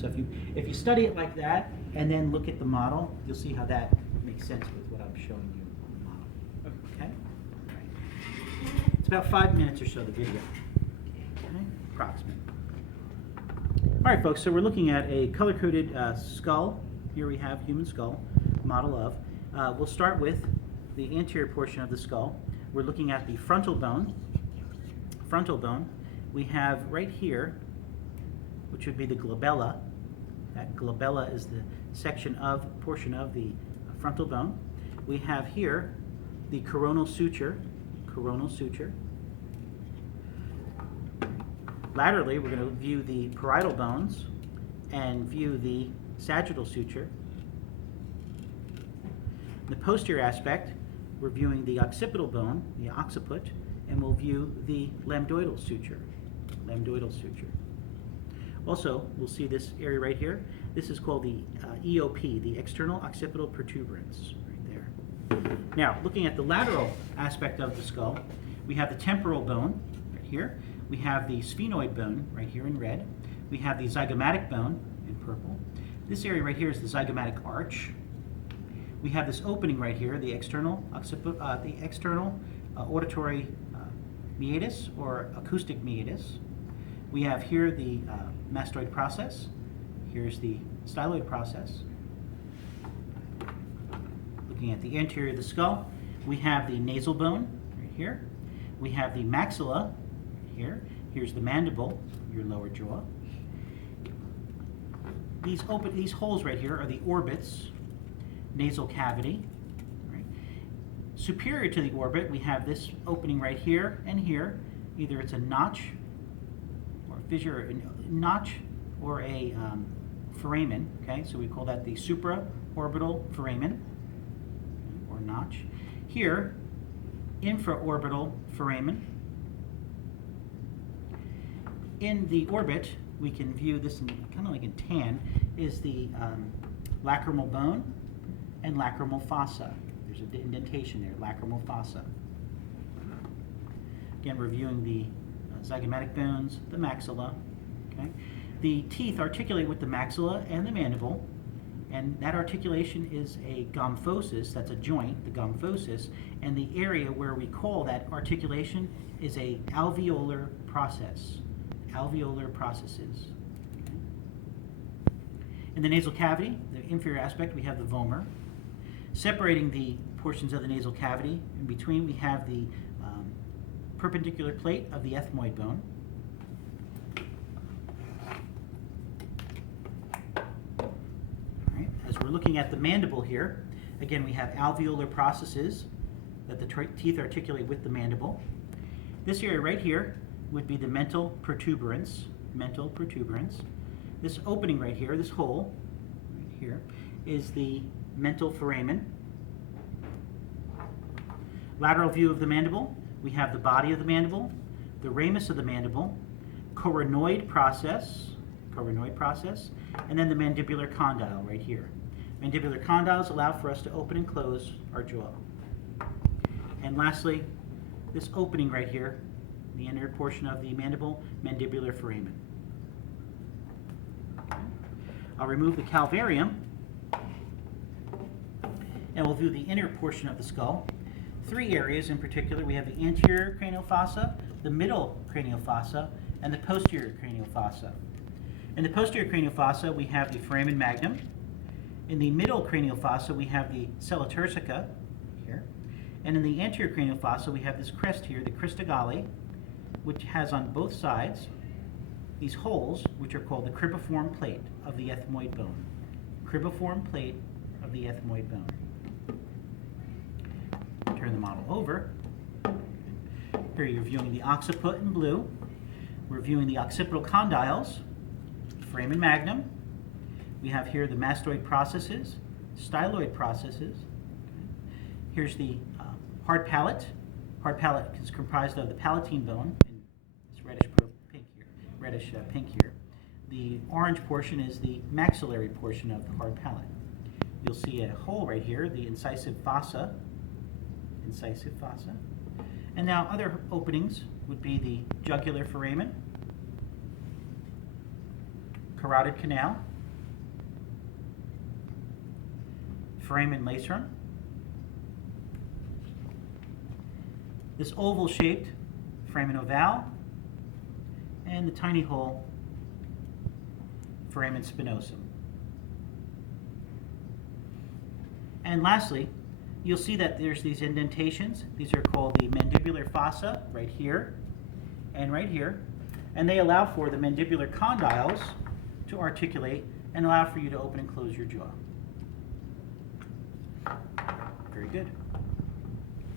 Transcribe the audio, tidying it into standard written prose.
So if you study it like that and then look at the model, you'll see how that makes sense with what I'm showing you on the model. Okay? All right. It's about 5 minutes or so, the video. Okay? Approximately. All right, folks, so we're looking at a color-coded skull. Here we have human skull, model of. We'll start with the anterior portion of the skull. We're looking at the frontal bone. Frontal bone. We have right here, which would be the glabella. That glabella is the portion of the frontal bone. We have here the coronal suture. Coronal suture. Laterally, we're going to view the parietal bones and view the sagittal suture. In the posterior aspect, we're viewing the occipital bone, the occiput, and we'll view the lambdoidal suture. Lambdoidal suture. Also, we'll see this area right here. This is called the EOP, the external occipital protuberance, right there. Now, looking at the lateral aspect of the skull, we have the temporal bone right here. We have the sphenoid bone right here in red. We have the zygomatic bone in purple. This area right here is the zygomatic arch. We have this opening right here, the external auditory meatus or acoustic meatus. We have here the mastoid process. Here's the styloid process. Looking at the anterior of the skull, we have the nasal bone right here. We have the maxilla here. Here's the mandible, your lower jaw. These holes right here are the orbits, nasal cavity. Right. Superior to the orbit, we have this opening right here and here. Either it's a notch or a fissure, a notch or a foramen. Okay, so we call that the supraorbital foramen or notch. Here, infraorbital foramen. In the orbit, we can view this kind of like in tan, is the lacrimal bone and lacrimal fossa. There's an indentation there, lacrimal fossa. Again, we're viewing the zygomatic bones, the maxilla. Okay? The teeth articulate with the maxilla and the mandible, and that articulation is a gomphosis, that's a joint, the gomphosis, and the area where we call that articulation is a alveolar process. Alveolar processes. Okay. In the nasal cavity, the inferior aspect, we have the vomer. Separating the portions of the nasal cavity, in between we have the perpendicular plate of the ethmoid bone. All right. As we're looking at the mandible here, again we have alveolar processes that the teeth articulate with the mandible. This area right here would be the mental protuberance. Mental protuberance. This opening right here, this hole right here, is the mental foramen. Lateral view of the mandible, we have the body of the mandible, the ramus of the mandible, coronoid process, and then the mandibular condyle right here. Mandibular condyles allow for us to open and close our jaw. And lastly, this opening right here, the inner portion of the mandible, mandibular foramen. I'll remove the calvarium, and we'll view the inner portion of the skull. 3 areas in particular. We have the anterior cranial fossa, the middle cranial fossa, and the posterior cranial fossa. In the posterior cranial fossa, we have the foramen magnum. In the middle cranial fossa, we have the sella turcica here. And in the anterior cranial fossa, we have this crest here, the crista galli, which has on both sides these holes, which are called the cribriform plate of the ethmoid bone. Cribriform plate of the ethmoid bone. Turn the model over. Here you're viewing the occiput in blue. We're viewing the occipital condyles, foramen magnum. We have here the mastoid processes, styloid processes. Here's the hard palate. Hard palate is comprised of the palatine bone, in this reddish pink here. The orange portion is the maxillary portion of the hard palate. You'll see a hole right here, the incisive fossa. And now other openings would be the jugular foramen, carotid canal, foramen lacerum. This oval-shaped foramen ovale, and the tiny hole foramen spinosum. And lastly, you'll see that there's these indentations. These are called the mandibular fossa, right here and right here. And they allow for the mandibular condyles to articulate and allow for you to open and close your jaw. Very good.